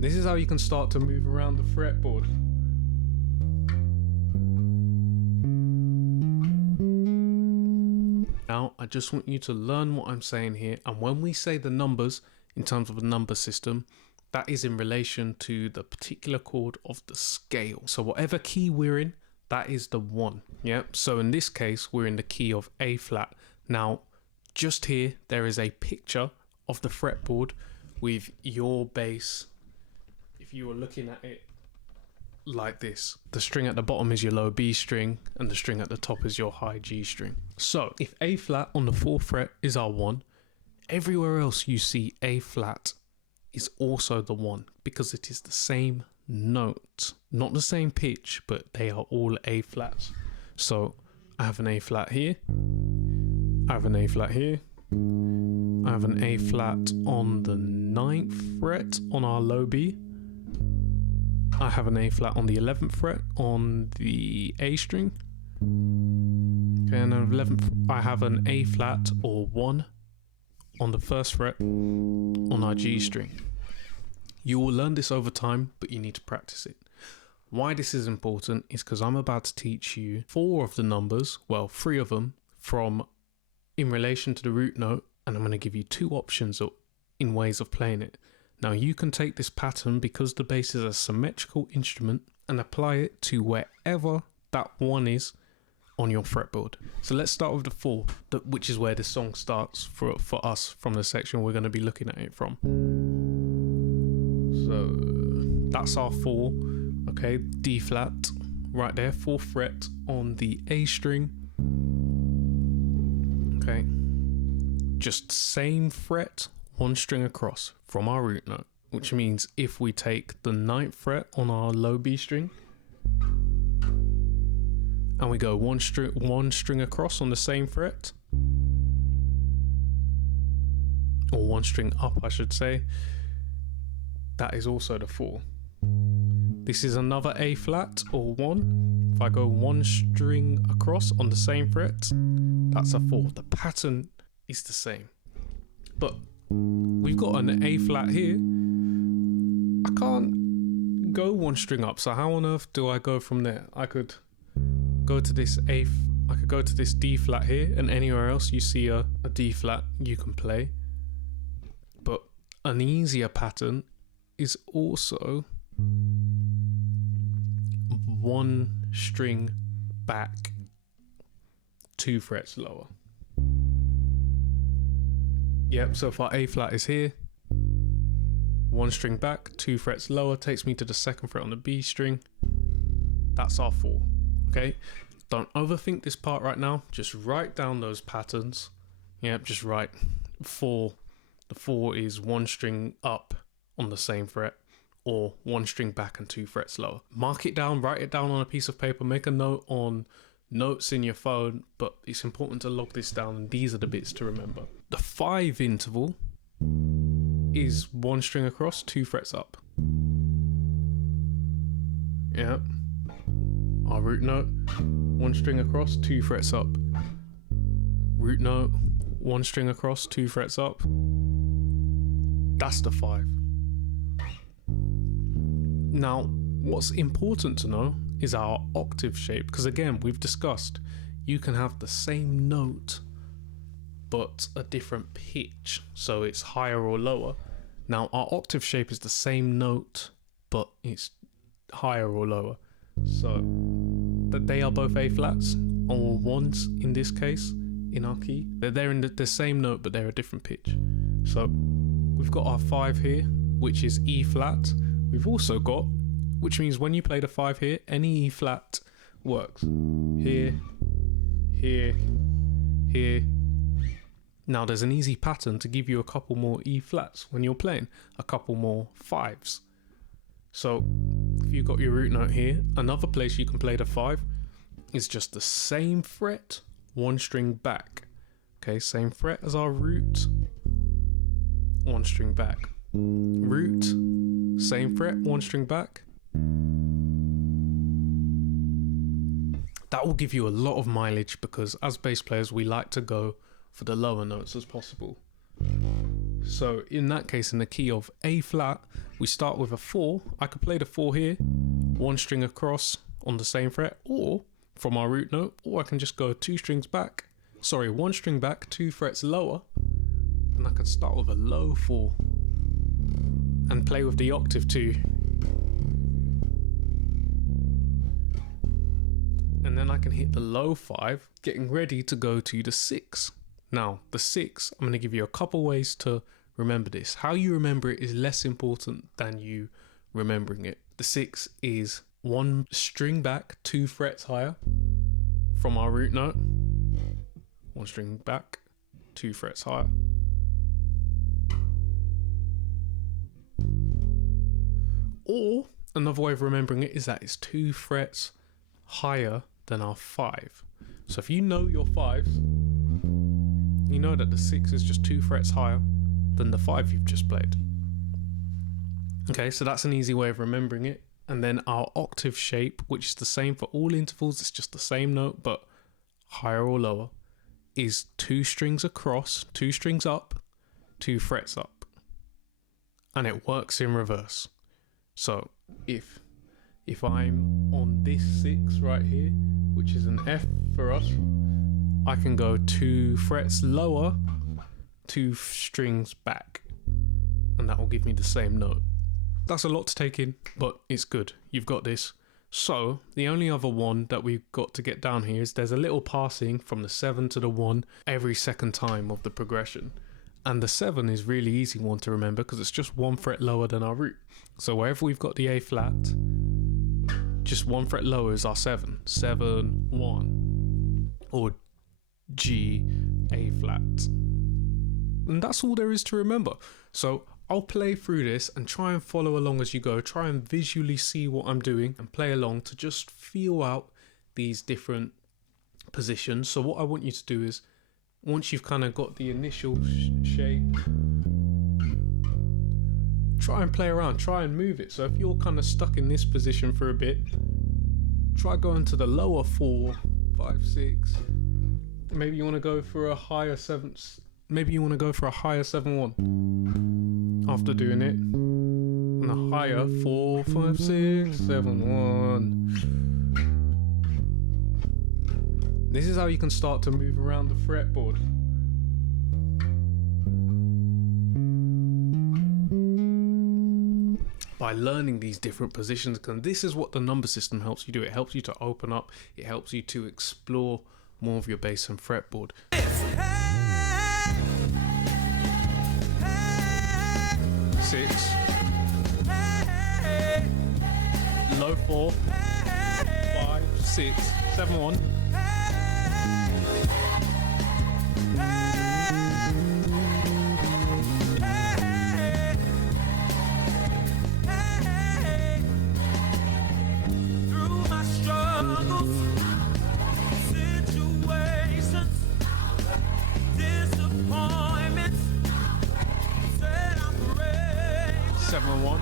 This is how you can start to move around the fretboard. Now, I just want you to learn what I'm saying here, and when we say the numbers in terms of a number system, that is in relation to the particular chord of the scale. So whatever key we're in, that is the 1. Yeah. So in this case, we're in the key of A flat. Now, just here, there is a picture of the fretboard with your bass. If you were looking at it like this, the string at the bottom is your low B string and the string at the top is your high G string. So if A flat on the 4th fret is our 1, everywhere else you see A flat is also the 1 because it is the same note, not the same pitch, but they are all A flats. So I have an A flat here, I have an A flat here, I have an A flat on the 9th fret on our low B, I have an A flat on the 11th fret on the A string, okay, and on the 11th I have an A flat or 1 on the 1st fret on our G string. You will learn this over time, but you need to practice it. Why this is important is because I'm about to teach you 4 of the numbers, well, 3 of them, from in relation to the root note, and I'm going to give you 2 options in ways of playing it. Now you can take this pattern because the bass is a symmetrical instrument and apply it to wherever that 1 is on your fretboard. So let's start with the 4, which is where the song starts for us from the section we're going to be looking at it from. So that's our 4, okay, D flat right there, 4th fret on the A string, okay, just same fret, 1 string across from our root note, which means if we take the 9th fret on our low B string and we go one string across on the same fret, or 1 string up I should say, that is also the 4. This is another A flat or 1. If I go 1 string across on the same fret, that's a 4. The pattern is the same. But we've got an A flat here. I can't go 1 string up, so how on earth do I go from there? I could go to this I could go to this D flat here, and anywhere else you see a D flat you can play. But an easier pattern is also 1 string back, 2 frets lower. Yep, so if our A flat is here, 1 string back, 2 frets lower, takes me to the 2nd fret on the B string. That's our 4, okay? Don't overthink this part right now, just write down those patterns. Yep, just write 4. The 4 is 1 string up on the same fret, or 1 string back and 2 frets lower. Mark it down, write it down on a piece of paper, make a note on notes in your phone, but it's important to log this down, and these are the bits to remember. The 5 interval is 1 string across, 2 frets up. Yeah. Our root note, 1 string across, 2 frets up. Root note, 1 string across, 2 frets up. That's the 5. Now, what's important to know is our octave shape, because again, we've discussed you can have the same note but a different pitch, so it's higher or lower. Now, our octave shape is the same note but it's higher or lower, so that they are both A flats or 1s in this case in our key. They're in the same note but they're a different pitch. So we've got our 5 here, which is E flat. We've also got, which means when you play the 5 here, any E flat works. Here, here, here. Now there's an easy pattern to give you a couple more E flats when you're playing, a couple more 5s. So if you've got your root note here, another place you can play the 5 is just the same fret, 1 string back. Okay, same fret as our root, 1 string back. Root, same fret, 1 string back. That will give you a lot of mileage because as bass players we like to go for the lower notes as possible. So in that case, in the key of A flat, we start with a 4. I could play the 4 here, one string across on the same fret, or from our root note, or I can just go one string back, 2 frets lower, and I can start with a low 4 and play with the octave too. And then I can hit the low 5, getting ready to go to the 6. Now, the 6, I'm going to give you a couple ways to remember this. How you remember it is less important than you remembering it. The 6 is one string back, 2 frets higher from our root note. One string back, 2 frets higher. Or another way of remembering it is that it's 2 frets higher than our 5. So if you know your 5s, you know that the 6 is just 2 frets higher than the 5 you've just played. Okay, so that's an easy way of remembering it. And then our octave shape, which is the same for all intervals, it's just the same note, but higher or lower, is 2 strings across, 2 strings up, 2 frets up. And it works in reverse. So if I'm on this 6 right here, which is an F for us, I can go 2 frets lower, 2 strings back, and that will give me the same note. That's a lot to take in, but it's good. You've got this. So the only other one that we've got to get down here is there's a little passing from the 7 to the 1 every second time of the progression. And the 7 is really easy one to remember because it's just 1 fret lower than our root. So wherever we've got the A flat, just 1 fret lower is our 7. 7, 1. Or G, A flat. And that's all there is to remember. So I'll play through this and try and follow along as you go. Try and visually see what I'm doing and play along to just feel out these different positions. So what I want you to do is, once you've kind of got the initial shape, try and play around, try and move it. So if you're kind of stuck in this position for a bit, try going to the lower 4, 5, 6. Maybe you want to go for a higher 7. Maybe you want to go for a higher 7-1 after doing it. And a higher 4, 5, 6, 7, 1. This is how you can start to move around the fretboard. By learning these different positions, and this is what the number system helps you do. It helps you to open up, it helps you to explore more of your bass and fretboard. 6, low 4, 5, 6, 7, 1. struggles, situations, disappointments, said I'm brave. 7-1.